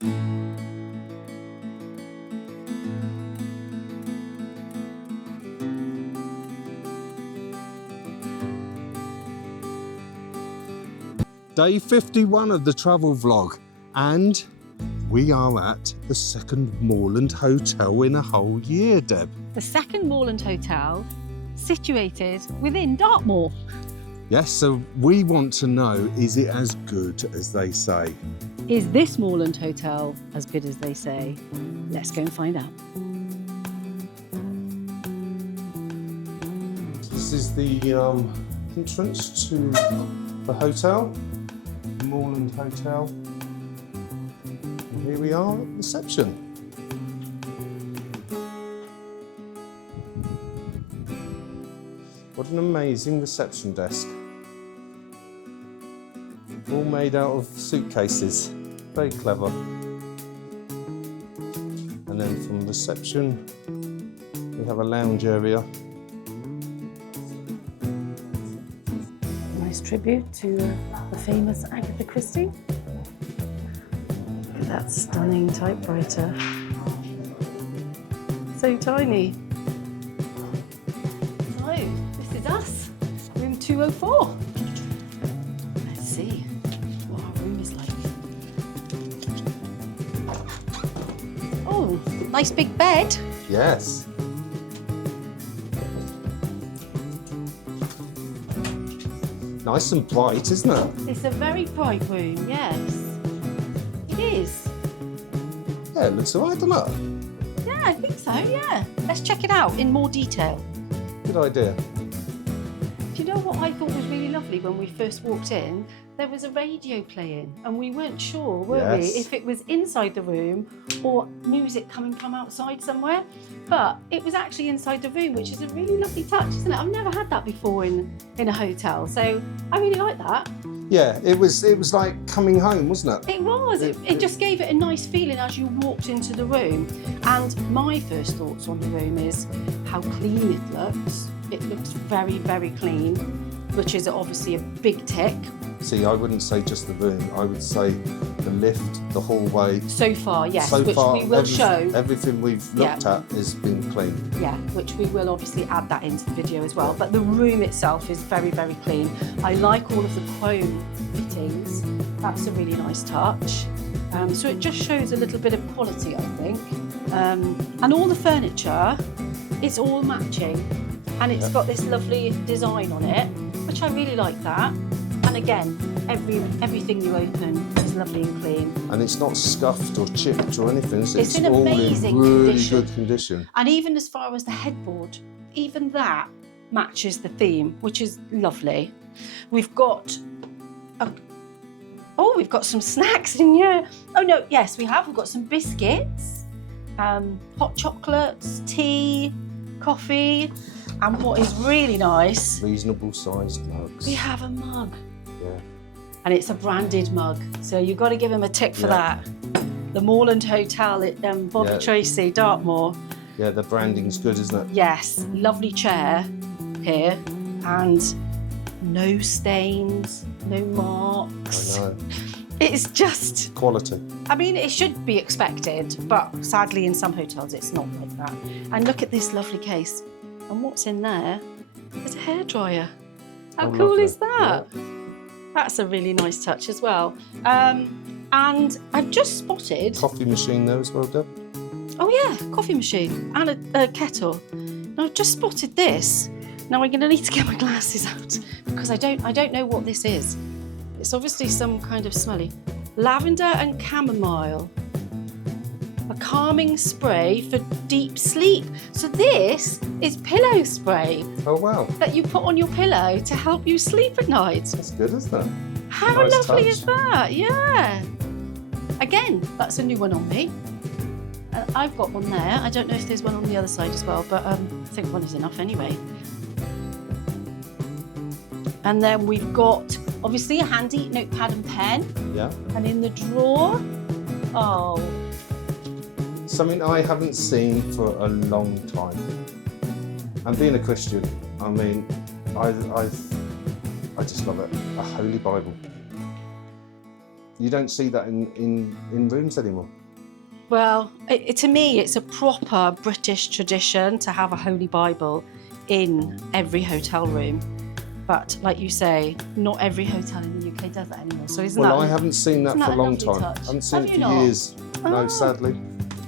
Day 51 of the travel vlog, and we are at the second Moorland Hotel in a whole year, Deb. The second Moorland Hotel, situated within Dartmoor. Yes, so we want to know, is it as good as they say? Is this Moorland Hotel as good as they say? Let's go and find out. This is the entrance to the hotel, Moorland Hotel. And here we are at reception. What an amazing reception desk. All made out of suitcases. Very clever. And then from reception, we have a lounge area. Nice tribute to the famous Agatha Christie. Look at that stunning typewriter. So tiny. So, this is us, room 204. Let's see what our room is like. Oh, nice big bed. Yes. Nice and bright, isn't it? It's a very bright room, yes. It is. Yeah, it looks alright, doesn't it? Yeah, I think so, yeah. Let's check it out in more detail. Good idea. Do you know what I thought was really lovely when we first walked in? There was a radio playing and we weren't sure, were we, if it was inside the room or music coming from outside somewhere. But it was actually inside the room, which is a really lovely touch, isn't it? I've never had that before in a hotel, so I really like that. Yeah, it was like coming home, wasn't it? It was. It just gave it a nice feeling as you walked into the room. And my first thoughts on the room is how clean it looks. It looks very, very clean, which is obviously a big tick. See, I wouldn't say just the room. I would say the lift, the hallway. So far, yes, so which far, we will show. Everything we've looked at has been clean. Yeah, which we will obviously add that into the video as well. But the room itself is very, very clean. I like all of the chrome fittings. That's a really nice touch. So it just shows a little bit of quality, I think. And all the furniture, it's all matching. And it's got this lovely design on it, which I really like that. And again, everything you open is lovely and clean. And it's not scuffed or chipped or anything. It's in all amazing in really condition. good condition. And even as far as the headboard, even that matches the theme, which is lovely. We've got we've got some snacks in here. Oh no, yes, we have. We've got some biscuits, hot chocolates, tea, coffee, and what is really nice, Reasonable sized mugs. we have a mug. Yeah. And it's a branded mug, so you've got to give him a tick for that. The Moorland Hotel at Bobby Tracy, Dartmoor. Yeah, the branding's good, isn't it? Yes, lovely chair here, and no stains, no marks. I know. It's just Quality. I mean, it should be expected, but sadly in some hotels it's not like that. And look at this lovely case. And what's in there is a hairdryer. How cool lovely. is that? Yeah. That's a really nice touch as well. And I've just spotted... Coffee machine there as well, Deb. Oh yeah, coffee machine and a kettle. Now I've just spotted this. Now I'm going to need to get my glasses out because I don't know what this is. It's obviously some kind of smelly. Lavender and chamomile. A calming spray for deep sleep. So this is pillow spray Oh wow. that you put on your pillow to help you sleep at night. That's good, isn't it? How Nice lovely touch. is that? Yeah. Again, that's a new one on me. I've got one there. I don't know if there's one on the other side as well, but I think one is enough anyway. And then we've got, obviously, a handy notepad and pen. Yeah. And in the drawer, oh, Something I haven't seen for a long time. And being a Christian, I mean, I just love it. A Holy Bible. You don't see that in rooms anymore. Well, to me, it's a proper British tradition to have a Holy Bible in every hotel room. But like you say, not every hotel in the UK does that anymore. So isn't that? Well, I haven't seen that for a long time. Touch? I haven't seen it for not? years. No, sadly.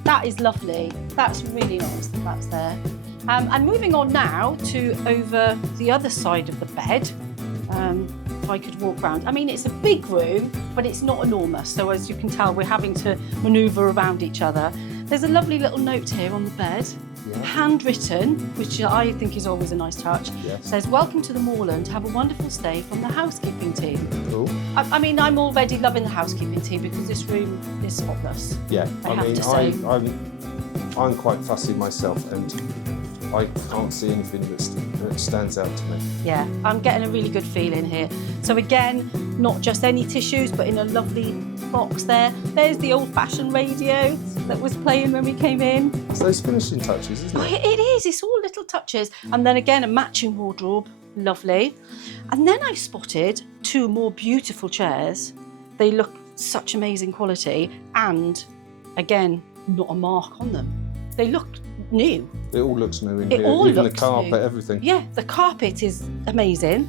That is lovely. That's really nice that that's there. And moving on now to over the other side of the bed. If I could walk round. I mean, it's a big room, but it's not enormous. So as you can tell, we're having to manoeuvre around each other. There's a lovely little note here on the bed, handwritten, which I think is always a nice touch. Yes. Says, "Welcome to the Moorland. Have a wonderful stay from the housekeeping team." Cool. I mean, I'm already loving the housekeeping team because this room is spotless. Yeah, I have to say. I'm quite fussy myself, and I can't see anything that stands out to me. Yeah, I'm getting a really good feeling here. So again, not just any tissues, but in a lovely box there. There's the old-fashioned radio that was playing when we came in. It's those finishing touches, isn't it? It is, it's all little touches. And then again, a matching wardrobe, lovely. And then I've spotted two more beautiful chairs. They look such amazing quality and, again, not a mark on them. They look new. It all looks new in It here, all even the looks carpet, new. everything. Yeah, the carpet is amazing.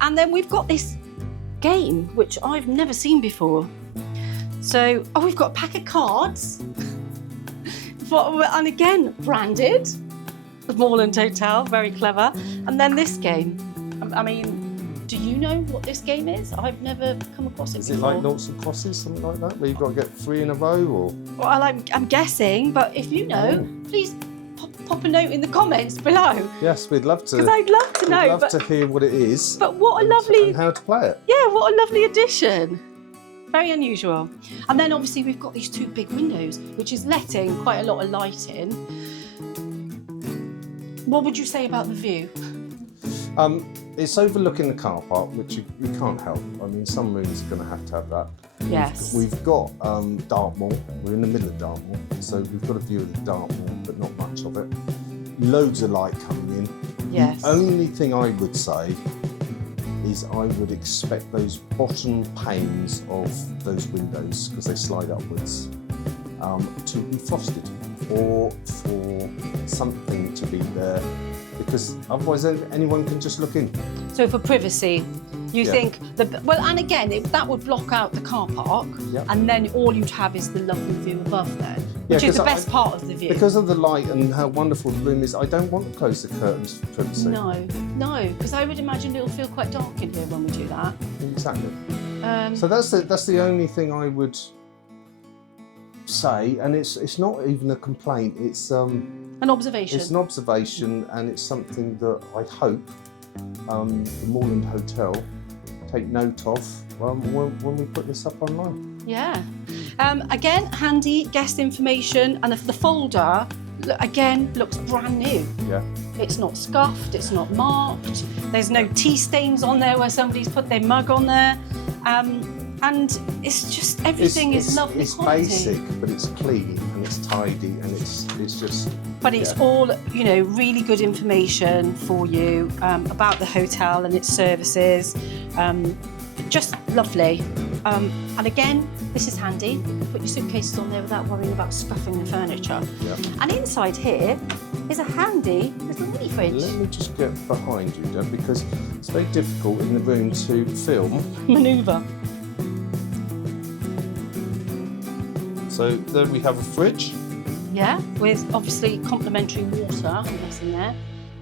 And then we've got this game, which I've never seen before. So, we've got a pack of cards. And again, branded. The Moorland Hotel, very clever. And then this game. I mean, do you know what this game is? I've never come across it Is before. it like noughts and crosses, something like that, where you've got to get 3 in a row, or? Well, I'm guessing, but if you know, please pop a note in the comments below. Yes, we'd love to. Because I'd love to know. We'd love to hear what it is. But what a lovely... And how to play it. Yeah, what a lovely addition. Very unusual. And then obviously we've got these two big windows, which is letting quite a lot of light in. What would you say about the view? It's overlooking the car park, which you can't help. I mean, some rooms are going to have that. Yes. We've got Dartmoor. We're in the middle of Dartmoor, so we've got a view of the Dartmoor, but not much of it. Loads of light coming in. Yes. The only thing I would say is I would expect those bottom panes of those windows, because they slide upwards, to be frosted, or for something to be there, because otherwise anyone can just look in. So for privacy, you think, well, and again, that would block out the car park, and then all you'd have is the lovely view above then, which is the best part of the view. Because of the light and how wonderful the room is, I don't want to close the curtains for privacy. No, because I would imagine it'll feel quite dark in here when we do that. Exactly. So that's the only thing I would say, and it's not even a complaint. It's an observation. It's an observation, and it's something that I hope the Moorland Hotel take note of when we put this up online. Yeah. Again, handy guest information, and if the folder again looks brand new. Yeah. It's not scuffed, it's not marked, there's no tea stains on there where somebody's put their mug on there. And it's just, everything is lovely quality. It's basic, but it's clean and it's tidy, and it's just... But it's all, you know, really good information for you about the hotel and its services. Just lovely. And again, this is handy. You can put your suitcases on there without worrying about scuffing the furniture. Yeah. And inside here is a handy little mini fridge. Let me just get behind you, Deb, because it's very difficult in the room to film. Manoeuvre. So there we have a fridge. Yeah, with obviously complimentary water, I'm guessing there.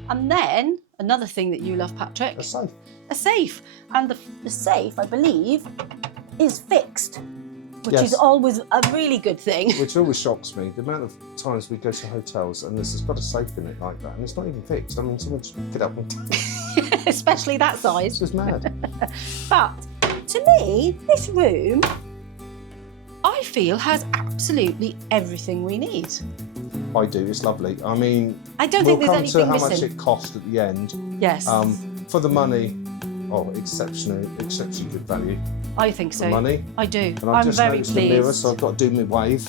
And then, another thing that you love, Patrick. A safe. A safe. And the safe, I believe, is fixed, which is always a really good thing. Which always shocks me, the amount of times we go to hotels and there's got a safe in it like that, and it's not even fixed. I mean, someone just pick it up and... Especially that size. It's just mad. But, to me, this room, I feel, has absolutely everything we need. I do, it's lovely. I mean, I don't think there's anything we'll come to how missing. much it cost at the end. Yes. For the money, Oh, exceptionally good value I think so. for money. I do. And I've I'm just very noticed pleased. the mirror, so I've got to do my wave.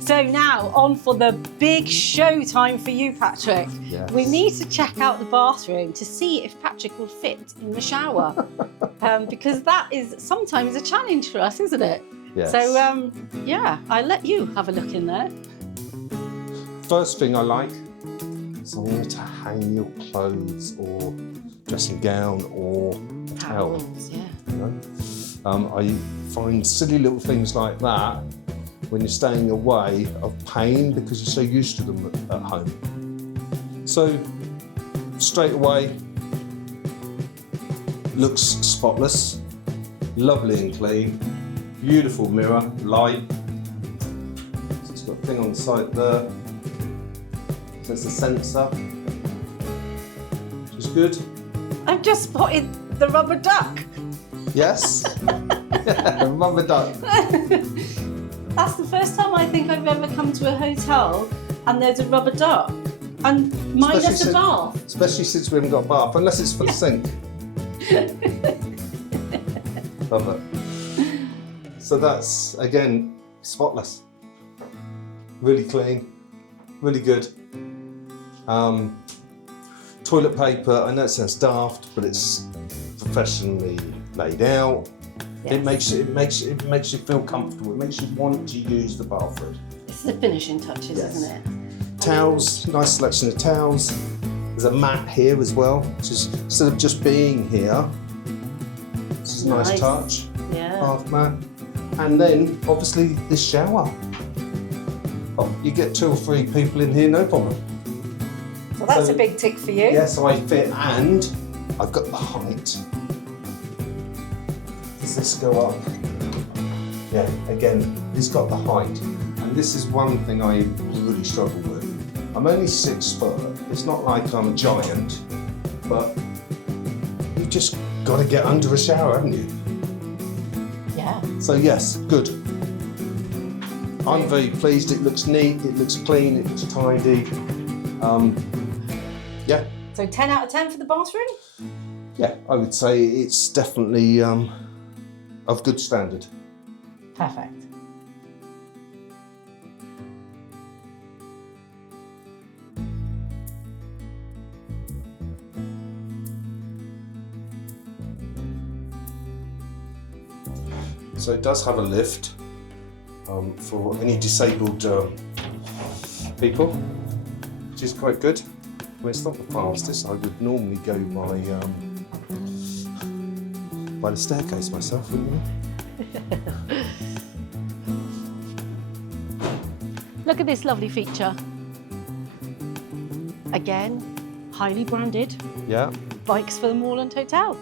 So now on for the big show time for you, Patrick. Yes. We need to check out the bathroom to see if Patrick will fit in the shower, because that is sometimes a challenge for us, isn't it? Yes. So yeah, I'll let you have a look in there. First thing I like, somewhere to hang your clothes or dressing gown or a towel. Towels, yeah. You know? I find silly little things like that when you're staying away of pain because you're so used to them at home. So straight away, looks spotless, lovely and clean, beautiful mirror, light. So it's got a thing on the side there. So it's a sensor, which is good. I've just spotted the rubber duck. Yes, rubber duck. That's the first time I think I've ever come to a hotel and there's a rubber duck. And minus a bath. Especially since we haven't got a bath, unless it's for the sink. Love it. So that's, again, spotless. Really clean, really good. Toilet paper, I know it sounds daft, but it's professionally laid out. Yes. It makes you feel comfortable. It makes you want to use the bathroom. It's the finishing touches, Yes. isn't it? Towels, nice selection of towels. There's a mat here as well, which is instead of just being here, it's a nice touch. Yeah. Bath mat. And then obviously this shower. Oh, you get 2 or 3 people in here, no problem. So that's So- a big tick for you. Yes, I fit, and I've got the height. Does this go up? Yeah, again, it's got the height. And this is one thing I really struggle with. I'm only 6 foot. It's not like I'm a giant, but you just got to get under a shower, haven't you? Yeah. So yes, good. I'm very pleased. It looks neat, it looks clean, it looks tidy. Yeah. So 10 out of 10 for the bathroom? Yeah, I would say it's definitely of good standard. Perfect. So it does have a lift for any disabled people, which is quite good. Well, it's not the fastest. I would normally go by the staircase myself, wouldn't you? Look at this lovely feature. Again, highly branded. Yeah. Bikes for the Moorland Hotel.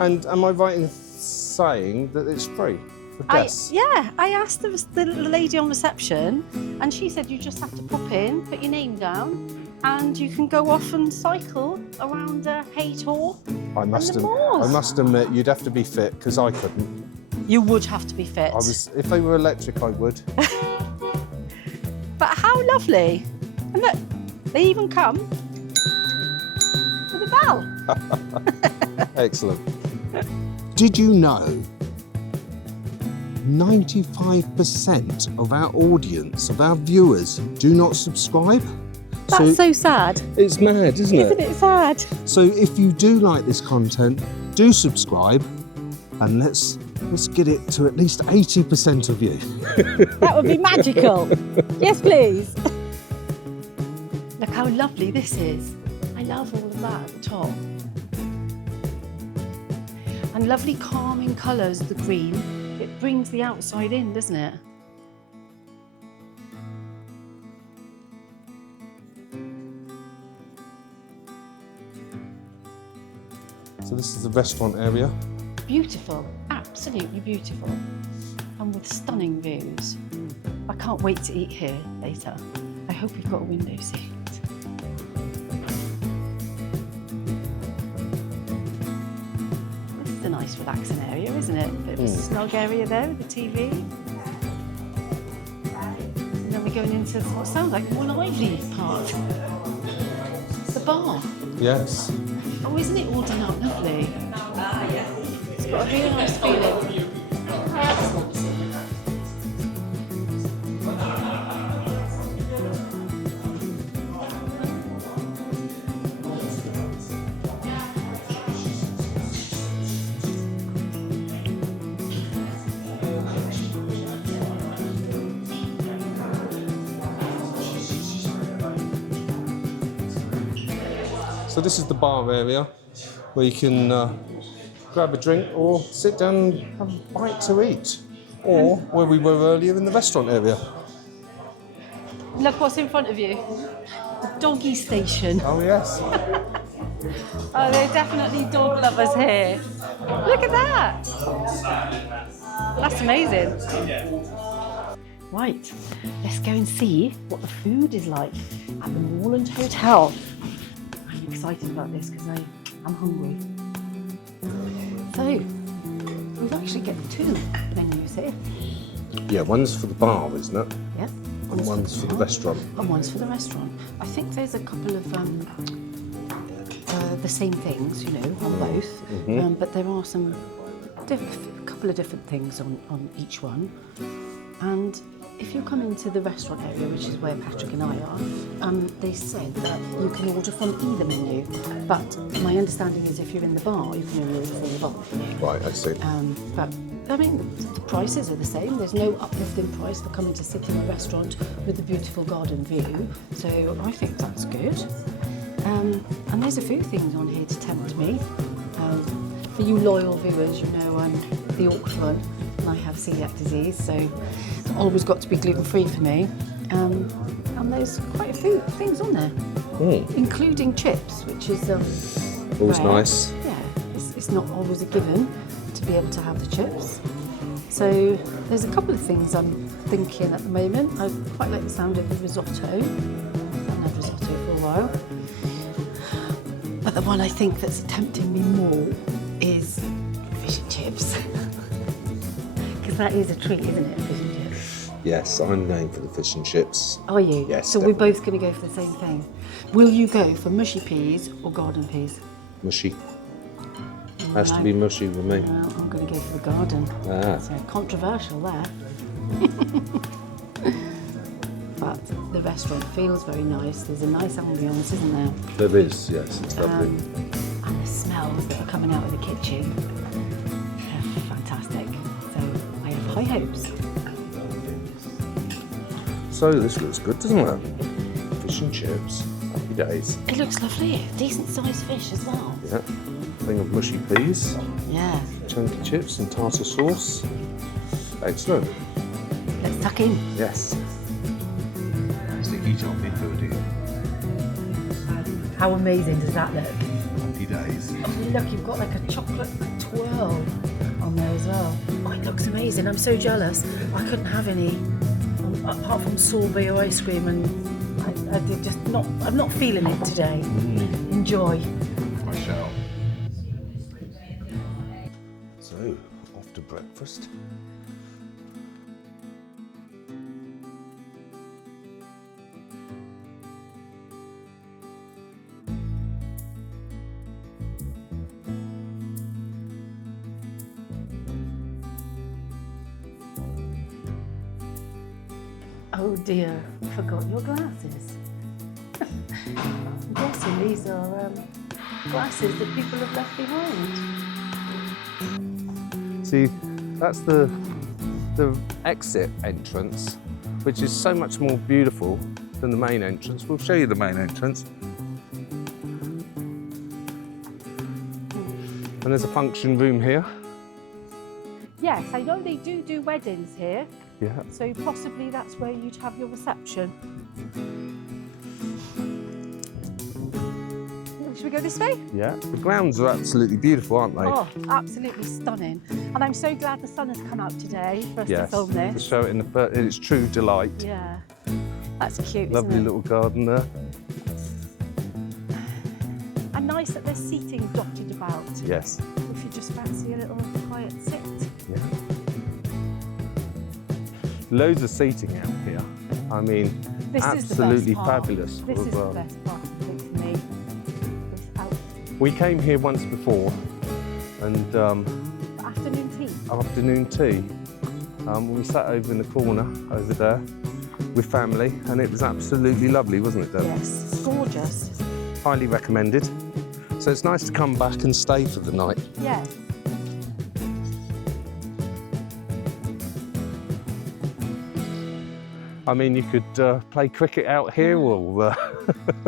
And am I right in saying that it's free for guests? I asked the lady on reception, and she said you just have to pop in, put your name down, and you can go off and cycle around Haytor. I must Moors. admit, you'd have to be fit because I couldn't. You would have to be fit. If they were electric, I would. But how lovely! And look, they even come with a bell. Excellent. Did you know 95% of our audience, of our viewers, do not subscribe? That's so sad. It's mad, isn't Isn't it sad? So if you do like this content, do subscribe, and let's get it to at least 80% of you. That would be magical. Yes, please. Look how lovely this is. I love all of that at the top. And lovely calming colours, the green. It brings the outside in, doesn't it? So this is the restaurant area. Beautiful, absolutely beautiful. And with stunning views. I can't wait to eat here later. I hope we've got a window seat. This is a nice relaxing area, isn't it? Bit of a snug area there with the TV. And then we're going into what sounds like a more lively part. The bar. Yes. Oh, isn't it all done up lovely? It's got a really nice feeling. So this is the bar area where you can grab a drink or sit down and have a bite to eat. Or where we were earlier in the restaurant area. Look what's in front of you. The doggy station. Oh yes. Oh, there are definitely dog lovers here. Look at that. That's amazing. Right, let's go and see what the food is like at the Moorland Hotel. I'm excited about this because I'm hungry. So, we've actually got 2 menus here. Yeah, one's for the bar, isn't it? Yep. And one's for the restaurant. And one's for the restaurant. I think there's a couple of the same things, you know, on both. But there are some couple of different things on each one. And if you come into the restaurant area, which is where Patrick and I are, they said that you can order from either menu. But my understanding is if you're in the bar, you can only order from the bar menu. Right, I see. But I mean, the prices are the same. There's no uplift in price for coming to sit in a restaurant with a beautiful garden view. So I think that's good. And there's a few things on here to tempt me. For you loyal viewers, you know I'm the awkward one and I have celiac disease, so it's always got to be gluten-free for me. And there's quite a few things on there, including chips, which is always rare. nice. Yeah, it's not always a given to be able to have the chips. So there's a couple of things I'm thinking at the moment. I quite like the sound of the risotto. I haven't had risotto for a while. But the one I think that's tempting me more is fish and chips. Because that is a treat, isn't it, fish and chips? Yes, I'm going for the fish and chips. Are you? Yes. So we're both going to go for the same thing. Will you go for mushy peas or garden peas? Mushy. Has to be mushy with me. Well, I'm going to go for the garden. Ah. So controversial there. But the restaurant feels very nice. There's a nice ambience, isn't there? There is, yes, it's lovely. And the smells that are coming out of the kitchen are fantastic. So I have high hopes. So this looks good, doesn't it? Fish and chips, happy days. It looks lovely. Decent sized fish as well. Yeah, thing of mushy peas, Yeah. chunky chips and tartar sauce. Excellent. Let's tuck in. Yes. Sticky toffee pudding. How amazing does that look? Happy days. Oh, look, you've got like a chocolate twirl on there as well. Oh, it looks amazing. I'm so jealous. I couldn't have any apart from sorbet or ice cream, and I did just not. I'm not feeling it today. Enjoy. I shall. So, off to breakfast. Oh dear, you forgot your glasses. I'm guessing these are glasses that people have left behind. See, that's the exit entrance, which is so much more beautiful than the main entrance. We'll show you the main entrance. And there's a function room here. Yes, I know they do weddings here. Yeah. So possibly that's where you'd have your reception. Should we go this way? Yeah. The grounds are absolutely beautiful, aren't they? Oh, absolutely stunning. And I'm so glad the sun has come out today for us to film to this. show it in its true delight. Yeah, that's cute, Lovely isn't it? little garden there. And nice that there's seating dotted about. Yes. If you just fancy a little quiet sit. Yeah. Loads of seating out here. I mean, This absolutely is the best part. fabulous. This as is well. the best part, I think, for me. This We came here once before, and Afternoon tea. afternoon tea. We sat over in the corner over there with family, and it was absolutely lovely, wasn't it, Deb? Yes, it's gorgeous. Highly recommended. So it's nice to come back and stay for the night. Yes. I mean, you could play cricket out here or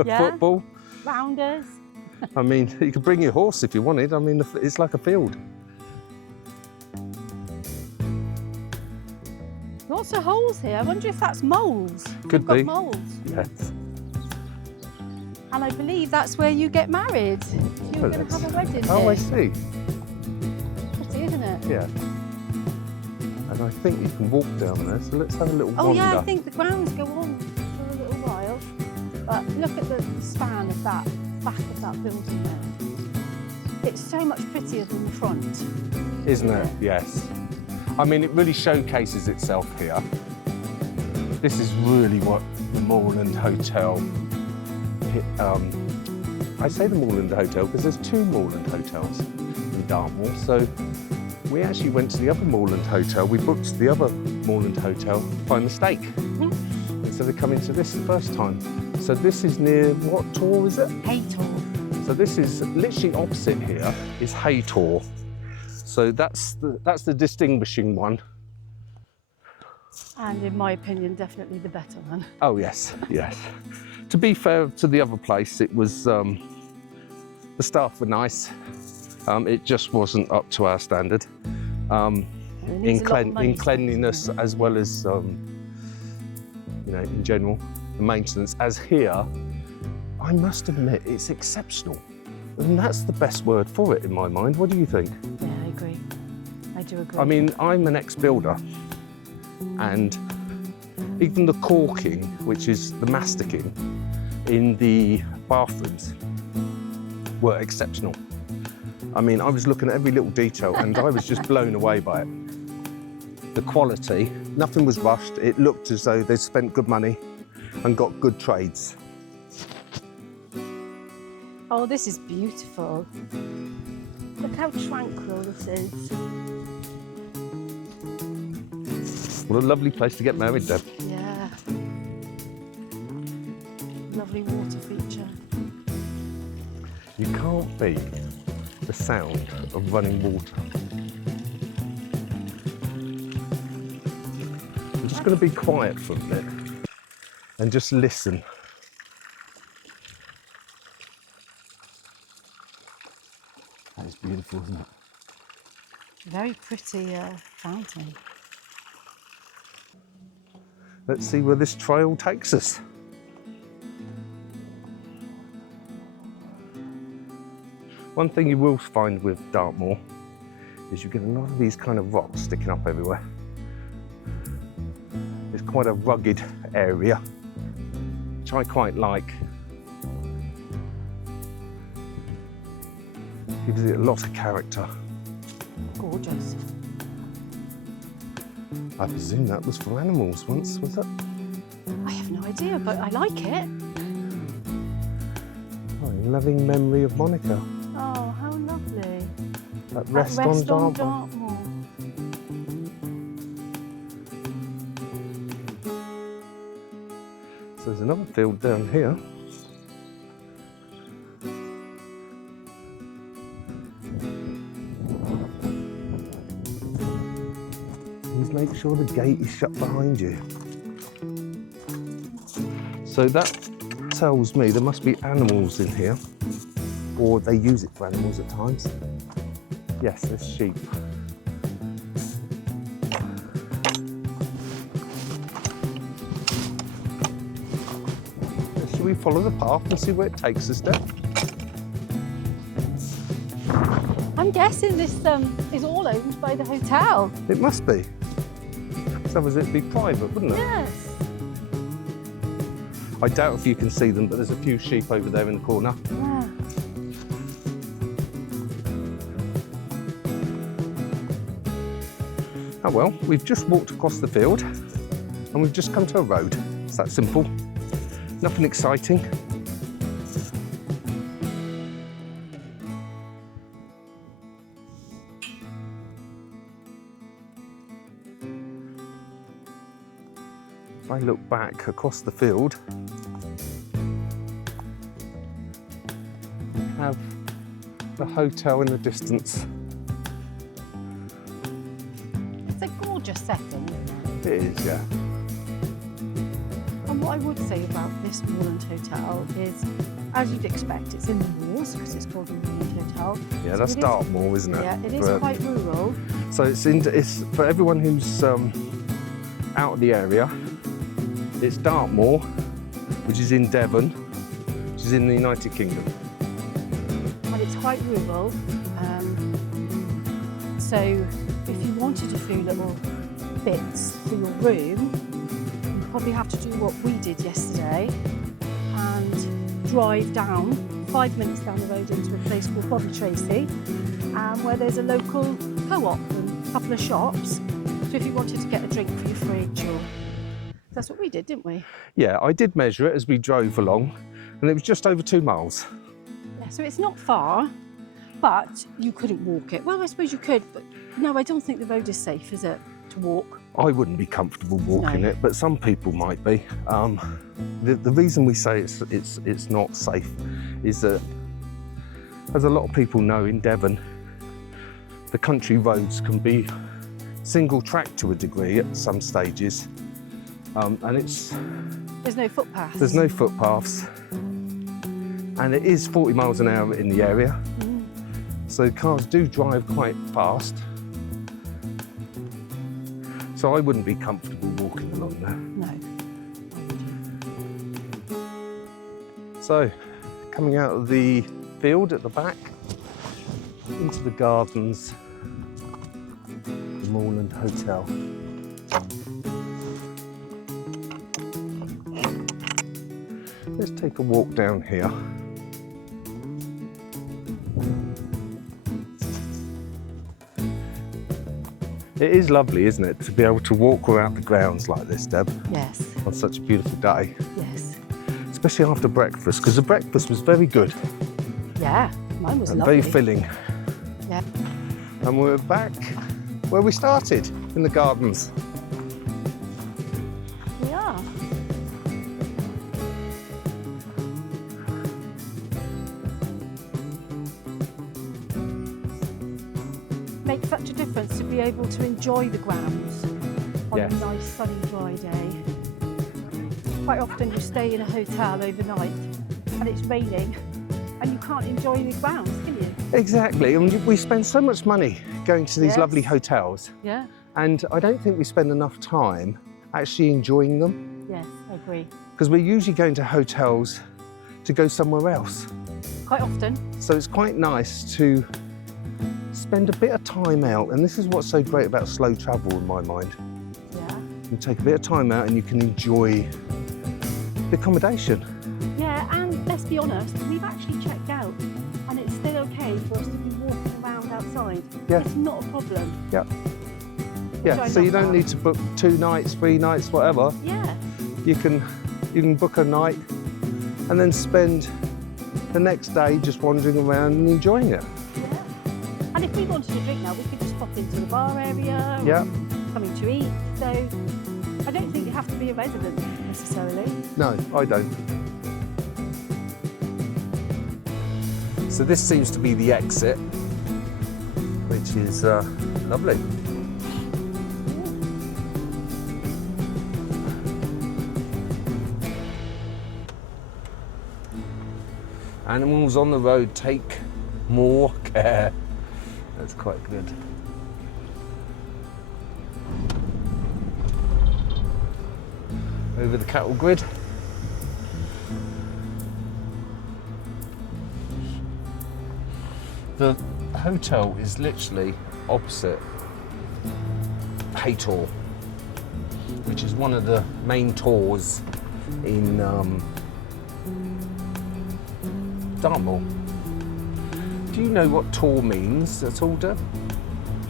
Yeah. football. Rounders. I mean, you could bring your horse if you wanted. I mean, it's like a field. Lots of holes here. I wonder if that's moles. Could We've be. got moles. Yes. And I believe that's where you get married. You're going to have a wedding Oh, here. I see. Pretty, isn't it? Yeah. And I think you can walk down there, so let's have a little Oh wander. yeah, I think the grounds go on for a little while. But look at the span of that back of that building there. It's so much prettier than the front. Isn't it? Yes. I mean, it really showcases itself here. This is really what the Moorland Hotel, I say the Moorland Hotel because there's two Moorland Hotels in Dartmoor. So we actually went to the other Moorland Hotel. We booked the other Moorland Hotel by mistake. Instead of coming to this the first time. So this is near, what tour is it? Haytor. So this is literally opposite here is Haytor. So that's the distinguishing one. And in my opinion, definitely the better one. Oh yes, yes. To be fair to the other place, it was the staff were nice. It just wasn't up to our standard in cleanliness as well as you know, in general, the maintenance. As here, I must admit, it's exceptional. And that's the best word for it in my mind. What do you think? Yeah, I agree. I do agree. I mean, I'm an ex-builder, and even the caulking, which is the masticing, in the bathrooms were exceptional. I mean, I was looking at every little detail and I was just blown away by it. The quality, nothing was rushed. It looked as though they'd spent good money and got good trades. Oh, this is beautiful. Look how tranquil this is. What a lovely place to get married, Deb. Yeah. Lovely water feature. You can't beat the sound of running water. I'm just going to be quiet for a minute and just listen. That is beautiful, isn't it? Very pretty fountain. Let's see where this trail takes us. One thing you will find with Dartmoor is you get a lot of these kind of rocks sticking up everywhere. It's quite a rugged area, which I quite like. Gives it a lot of character. Gorgeous. I presume that was for animals once, was it? I have no idea, but I like it. Oh, in loving memory of Monica. Oh, how lovely. That rest on Dartmoor. So there's another field down here. Please make sure the gate is shut behind you. So that tells me there must be animals in here, or they use it for animals at times. Yes, there's sheep. Shall we follow the path and see where it takes us, Deb? I'm guessing this is all owned by the hotel. It must be. Otherwise it'd be private, wouldn't it? Yes. I doubt if you can see them, but there's a few sheep over there in the corner. Yeah. Oh well, we've just walked across the field and we've just come to a road. It's that simple. Nothing exciting. If I look back across the field, we have the hotel in the distance. It's a gorgeous setting, isn't it? It is, yeah. And what I would say about this Moorland Hotel is, as you'd expect, it's in the moors because it's called the Moorland Hotel. Yeah, So that's it is- Dartmoor, isn't it? Yeah, it is But- quite rural. So it's for everyone who's out of the area. It's Dartmoor, which is in Devon, which is in the United Kingdom. And it's quite rural. So if you wanted a few little bits for your room, you'd probably have to do what we did yesterday and drive down 5 minutes down the road into a place called Bobby Tracy, where there's a local co-op and a couple of shops. So if you wanted to get a drink for your fridge, or that's what we did, didn't we? Yeah, I did measure it as we drove along, and it was just over 2 miles. Yeah, so it's not far, but you couldn't walk it. Well, I suppose you could, but no, I don't think the road is safe, is it, to walk? I wouldn't be comfortable walking No. it, but some people might be. The reason we say it's not safe is that, as a lot of people know, in Devon, the country roads can be single track to a degree at some stages, and There's no footpaths. there's no footpaths, and it is 40 miles an hour in the area, so cars do drive quite fast. So I wouldn't be comfortable walking along there. No. So, coming out of the field at the back, into the gardens, the Moorland Hotel. Let's take a walk down here. It is lovely, isn't it, to be able to walk around the grounds like this, Deb, Yes, on such a beautiful day. yes. Especially after breakfast, because the breakfast was very good Yeah, mine was and lovely. very filling. Yeah. And we're back where we started, in the gardens. We are. Makes such a difference to be able to enjoy the grounds on Yes. a nice sunny dry day. Quite often you stay in a hotel overnight and it's raining and you can't enjoy the grounds, can you? Exactly, and we spend so much money going to these Yes. lovely hotels, Yeah. and I don't think we spend enough time actually enjoying them, Yes, I agree. because we're usually going to hotels to go somewhere else. Quite often. So it's quite nice to spend a bit of time out, and this is what's so great about slow travel in my mind. Yeah. You take a bit of time out and you can enjoy the accommodation. Yeah, and let's be honest, we've actually checked out and it's still okay for us to be walking around outside. Yeah. It's not a problem. Yeah, I so you love don't that. need to book 2 nights, 3 nights, whatever. Yeah. You can book a night and then spend the next day just wandering around and enjoying it. Yeah. And if we wanted a drink now, we could just pop into the bar area or Yeah. coming to eat. So I don't think you have to be a resident necessarily. No, I don't. So this seems to be the exit, which is lovely. Animals on the road take more care. That's quite good. Over the cattle grid. The hotel is literally opposite Haytor, which is one of the main tours in Dartmoor. Do you know what tour means at all, Deb?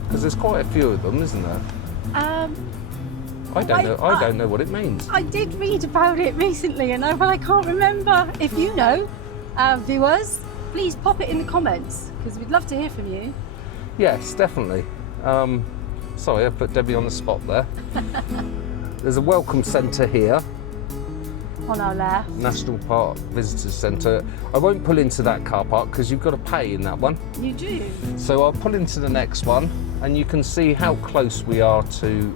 Because there's quite a few of them, isn't there? I don't know what it means. I did read about it recently and I can't remember. If you know, viewers, please pop it in the comments because we'd love to hear from you. Yes, definitely. Sorry, I put Debbie on the spot there. There's a welcome centre here. On our left. National Park Visitors Centre. I won't pull into that car park because you've got to pay in that one. You do. So I'll pull into the next one and you can see how close we are to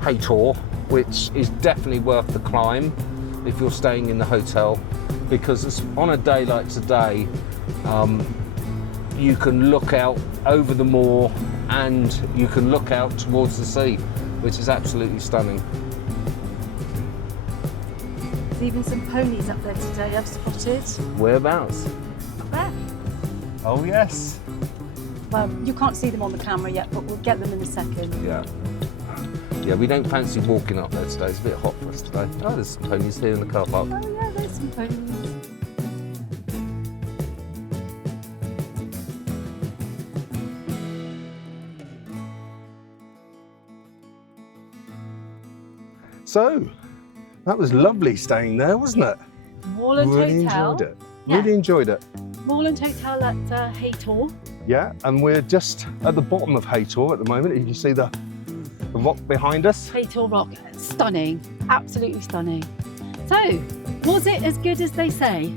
Haytor, which is definitely worth the climb if you're staying in the hotel, because on a day like today, you can look out over the moor and you can look out towards the sea, which is absolutely stunning. There's even some ponies up there today I've spotted. Whereabouts? Up there. Oh yes. Well, you can't see them on the camera yet, but we'll get them in a second. Yeah. Yeah, we don't fancy walking up there today. It's a bit hot for us today. Oh, there's some ponies here in the car park. Oh yeah, there's some ponies. So, that was lovely staying there, wasn't it? Moorland Really Hotel. enjoyed it. Yeah. Really enjoyed it. Moorland Hotel at Haytor. Yeah, and we're just at the bottom of Haytor at the moment. You can see the rock behind us. Haytor Rock, stunning, absolutely stunning. So, was it as good as they say?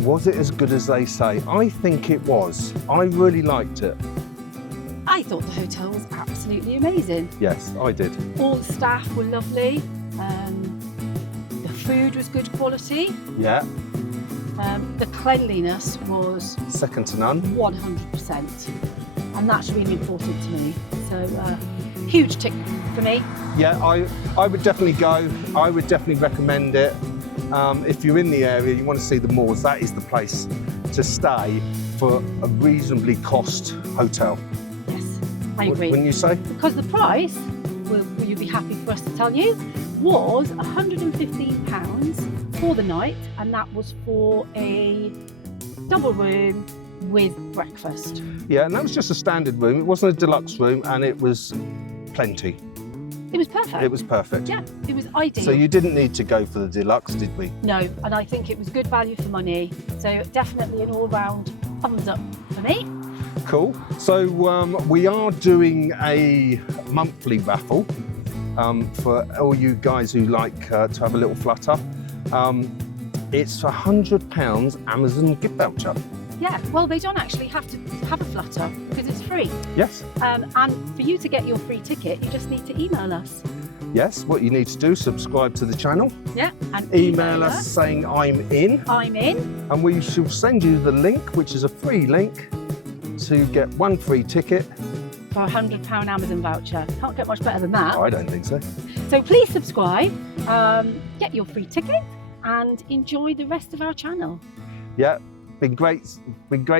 Was it as good as they say? I think it was. I really liked it. I thought the hotel was absolutely amazing. Yes, I did. All the staff were lovely. The food was good quality. Yeah, The cleanliness was second to none. 100%. And that's really important to me. So, huge tick for me. Yeah, I would definitely go. I would definitely recommend it. If you're in the area, you want to see the moors, that is the place to stay for a reasonably cost hotel. Yes, I agree. Wouldn't you say? Because the price, will you be happy for us to tell you, was £115 for the night, and that was for a double room with breakfast. Yeah, and that was just a standard room. It wasn't a deluxe room, and it was plenty. It was perfect. It was perfect. Yeah, it was ideal. So you didn't need to go for the deluxe, did we? No, and I think it was good value for money. So definitely an all-round thumbs up for me. Cool. So we are doing a monthly raffle for all you guys who like to have a little flutter. It's £100 Amazon gift voucher. Yeah, well, they don't actually have to have a flutter because it's free. Yes. And for you to get your free ticket, you just need to email us. Yes, what you need to do, subscribe to the channel. Yeah, and Email us saying I'm in. I'm in. And we shall send you the link, which is a free link, to get one free ticket. For a £100 Amazon voucher. Can't get much better than that. I don't think so. So please subscribe, get your free ticket, and enjoy the rest of our channel. Yeah, been great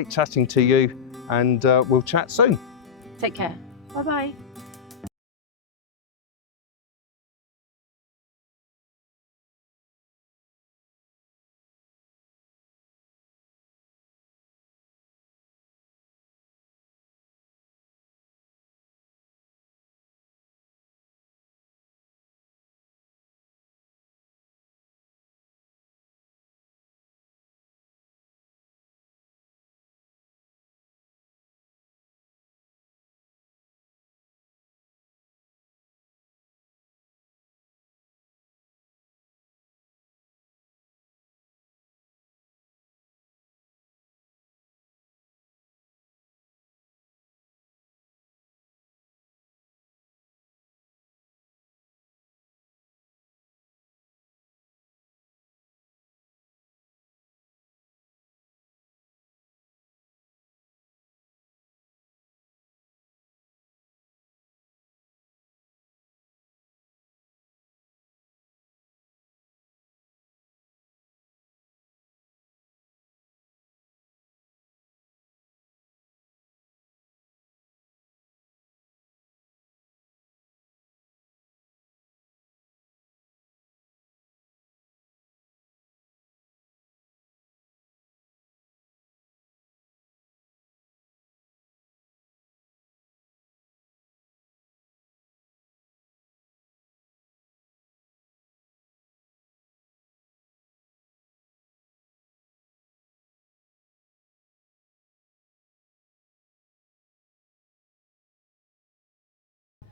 chatting to you, and we'll chat soon. Take care. Bye-bye.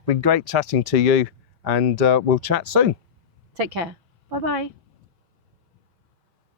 Been great chatting to you, and we'll chat soon. Take care. Bye bye.